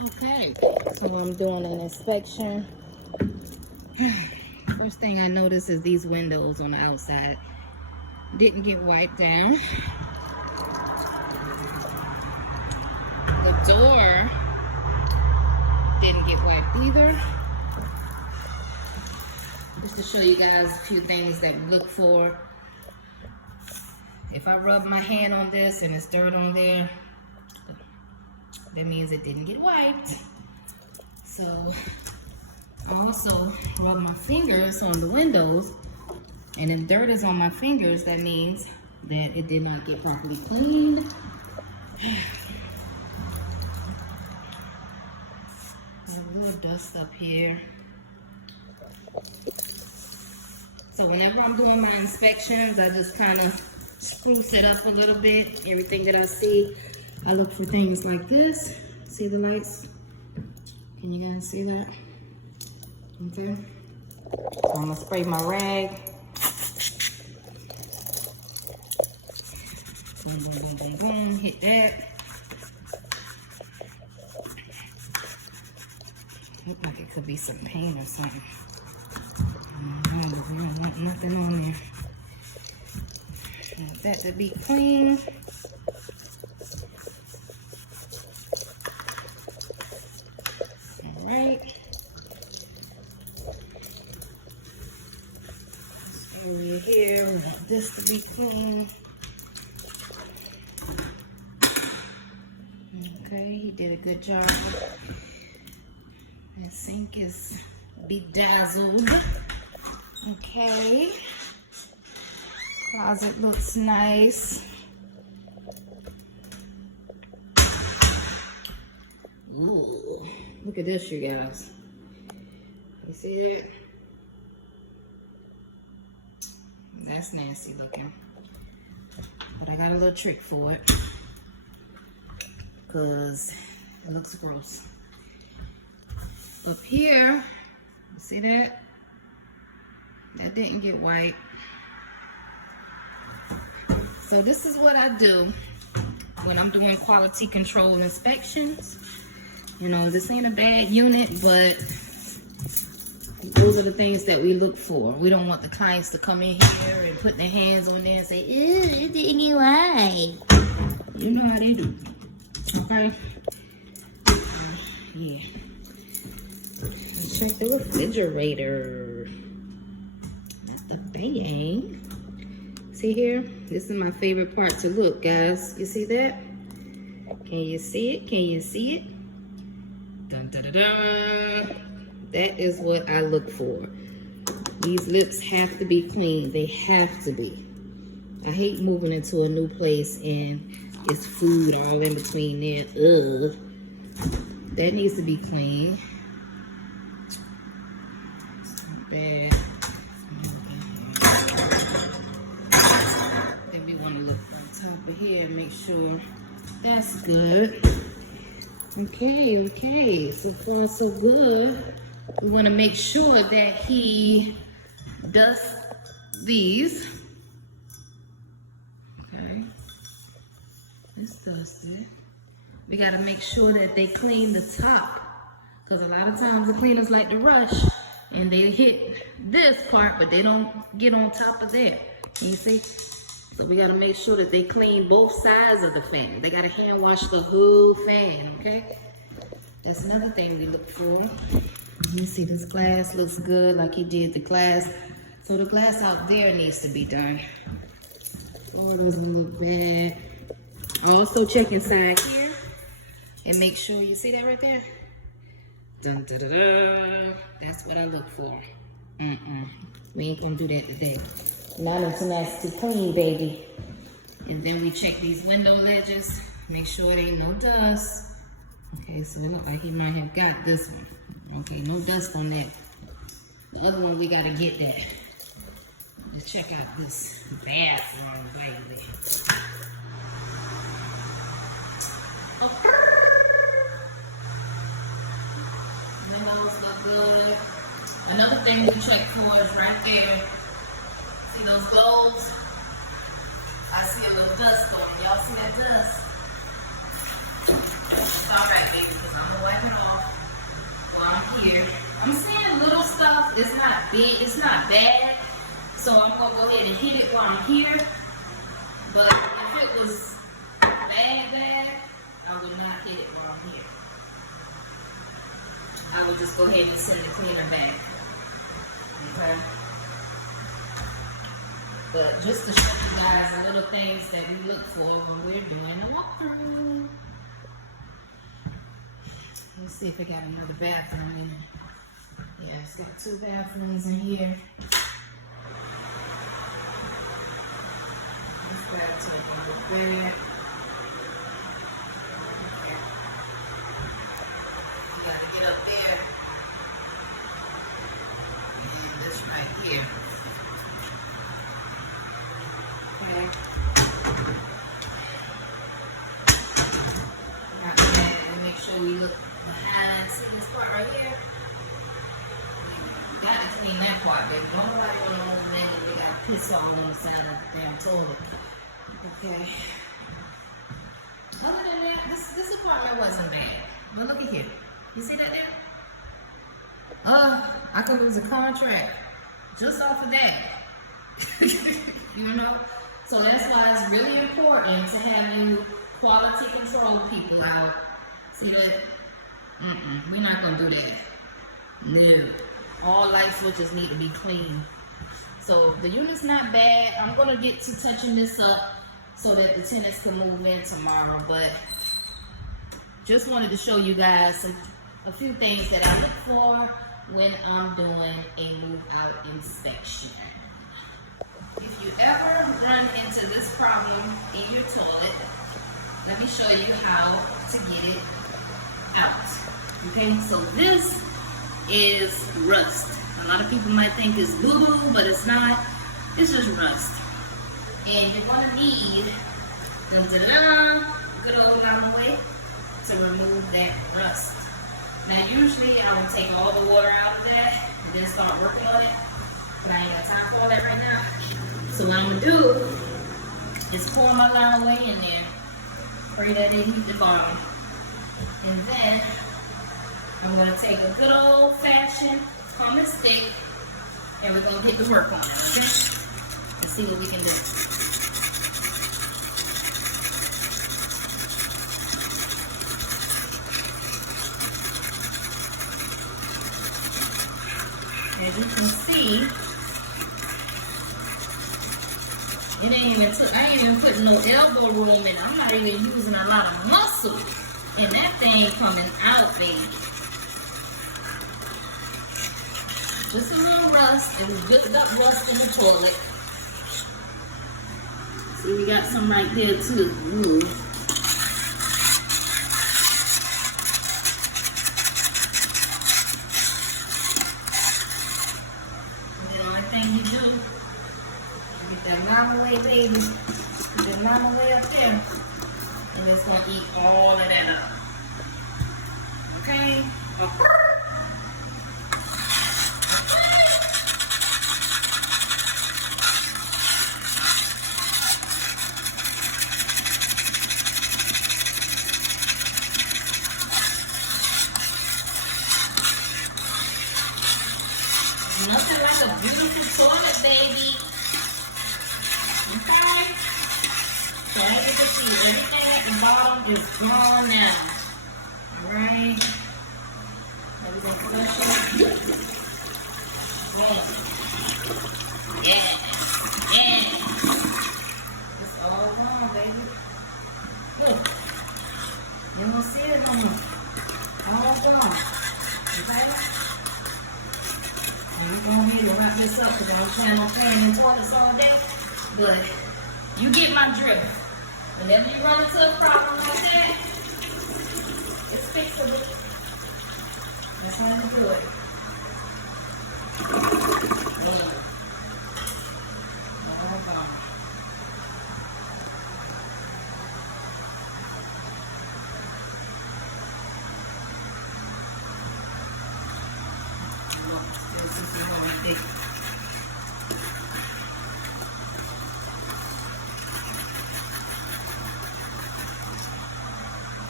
Okay, so I'm doing an inspection. First thing I noticed is these windows on the outside didn't get wiped down. The door didn't get wiped either. Just to show you guys a few things that we look for. If I rub my hand on this and it's dirt on there, that means it didn't get wiped. So I also rub my fingers on the windows, and if dirt is on my fingers, that means that it did not get properly cleaned. A little dust up here. So whenever I'm doing my inspections, I just kind of spruce it up a little bit. Everything that I see, I look for things like this. See the lights? Can you guys see that? Okay. So I'm gonna spray my rag. Boom, boom, boom, boom, boom. Hit that. Look like it could be some paint or something. But we don't want nothing on there. Want that to be clean. Alright. This area here, we want this to be clean. Okay, he did a good job. The sink is bedazzled. Okay. Closet looks nice. Ooh, look at this, you guys. You see that? That's nasty looking. But I got a little trick for it, because it looks gross. Up here, you see that? That didn't get wiped. So this is what I do when I'm doing quality control inspections. You know, this ain't a bad unit, but those are the things that we look for. We don't want the clients to come in here and put their hands on there and say, ew, it didn't get wiped. You know how they do. Okay? Yeah. Let's check the refrigerator. The bang. See here? This is my favorite part to look, guys. You see that? Can you see it? Can you see it? Dun, dun, dun, dun. That is what I look for. These lips have to be clean. They have to be. I hate moving into a new place and it's food all in between there. Ugh. That needs to be clean. Bad. Then we want to look on top of here and make sure that's good. Okay, so far so good. We want to make sure that he dusts these. Okay, it's dusted. We got to make sure that they clean the top, because a lot of times the cleaners like to rush and they hit this part, but they don't get on top of there. You see? So we got to make sure that they clean both sides of the fan. They got to hand wash the whole fan, okay? That's another thing we look for. You see this glass looks good, like he did the glass. So the glass out there needs to be done. Oh, it doesn't look bad. Also check inside here and make sure, you see that right there? Dun, da, da, da. That's what I look for. We ain't gonna do that today. Not until that's too clean, baby. And then we check these window ledges, make sure there ain't no dust. Okay, so it looks like he might have got this one. Okay, no dust on that. The other one, we gotta get that. Let's check out this bathroom, baby. Okay. Windows look good. Another thing we check for is right there. See those globes? I see a little dust on them. Y'all see that dust? It's alright, baby, because I'm gonna wipe it I'm seeing little stuff. It's not big. It's not bad. So I'm gonna go ahead and hit it while I'm here. But if it was bad, I would not hit it while I'm here. I would just go ahead and send the cleaner back. Okay. But just to show you guys the little things that we look for when we're doing a walkthrough. Let's see if it got another bathroom in it. Yeah, it's got 2 bathrooms in here. Let's grab to the bed. Okay. You gotta get up there. And this right here. Okay. Got that, and make sure we look behind. See this part right here? You gotta clean that part, baby. Don't nobody want to move in and they got piss all on the side of the damn toilet. Okay. Other than that, this apartment wasn't bad. But look at here. You see that there? I could lose a contract just off of that. You know? So that's why it's really important to have you quality control people out. See that? We're not gonna do that. No. All light switches need to be clean. So the unit's not bad. I'm gonna get to touching this up so that the tenants can move in tomorrow. But just wanted to show you guys a few things that I look for when I'm doing a move out inspection. If you ever run into this problem in your toilet, let me show you how to get it out. Okay, so this is rust. A lot of people might think it's boo-boo, but it's not. It's just rust. And you're gonna need good old lime way to remove that rust. Now usually I would take all the water out of that and then start working on it, but I ain't got time for all that right now. So what I'm gonna do is pour my lime away in there, pray that it heat the bottom, and then I'm gonna take a good old fashioned pumice stick and we're gonna get to work on it, okay? Let's see what we can do. As you can see, I ain't even putting no elbow room in it. I'm not even using a lot of muscle. And that thing coming out, baby. Just a little rust. It was good up rust in the toilet. See, we got some right there too. Ooh. And the only thing you do, you get that lime away, baby. Put that lime away up there. And it's gonna eat all of that up. Okay? Nothing like a beautiful toilet, baby. Okay? So as you can see, everything at the bottom is gone now. Alright? Everything's flush. Boom. Yeah. Yeah. It's all gone, baby. Look. You don't see it no more. All gone. Okay? And we're going to need to wrap this up because I don't plan on playing in toilets all day. But you get my drift. Whenever you run into a problem like that, it's fixable. That's how you do it. All gone. This is really thick.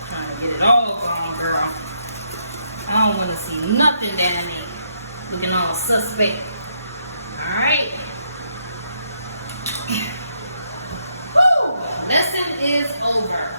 Trying to get it all gone, girl. I don't want to see nothing down there. Looking all suspect. Alright. Woo! Lesson is over.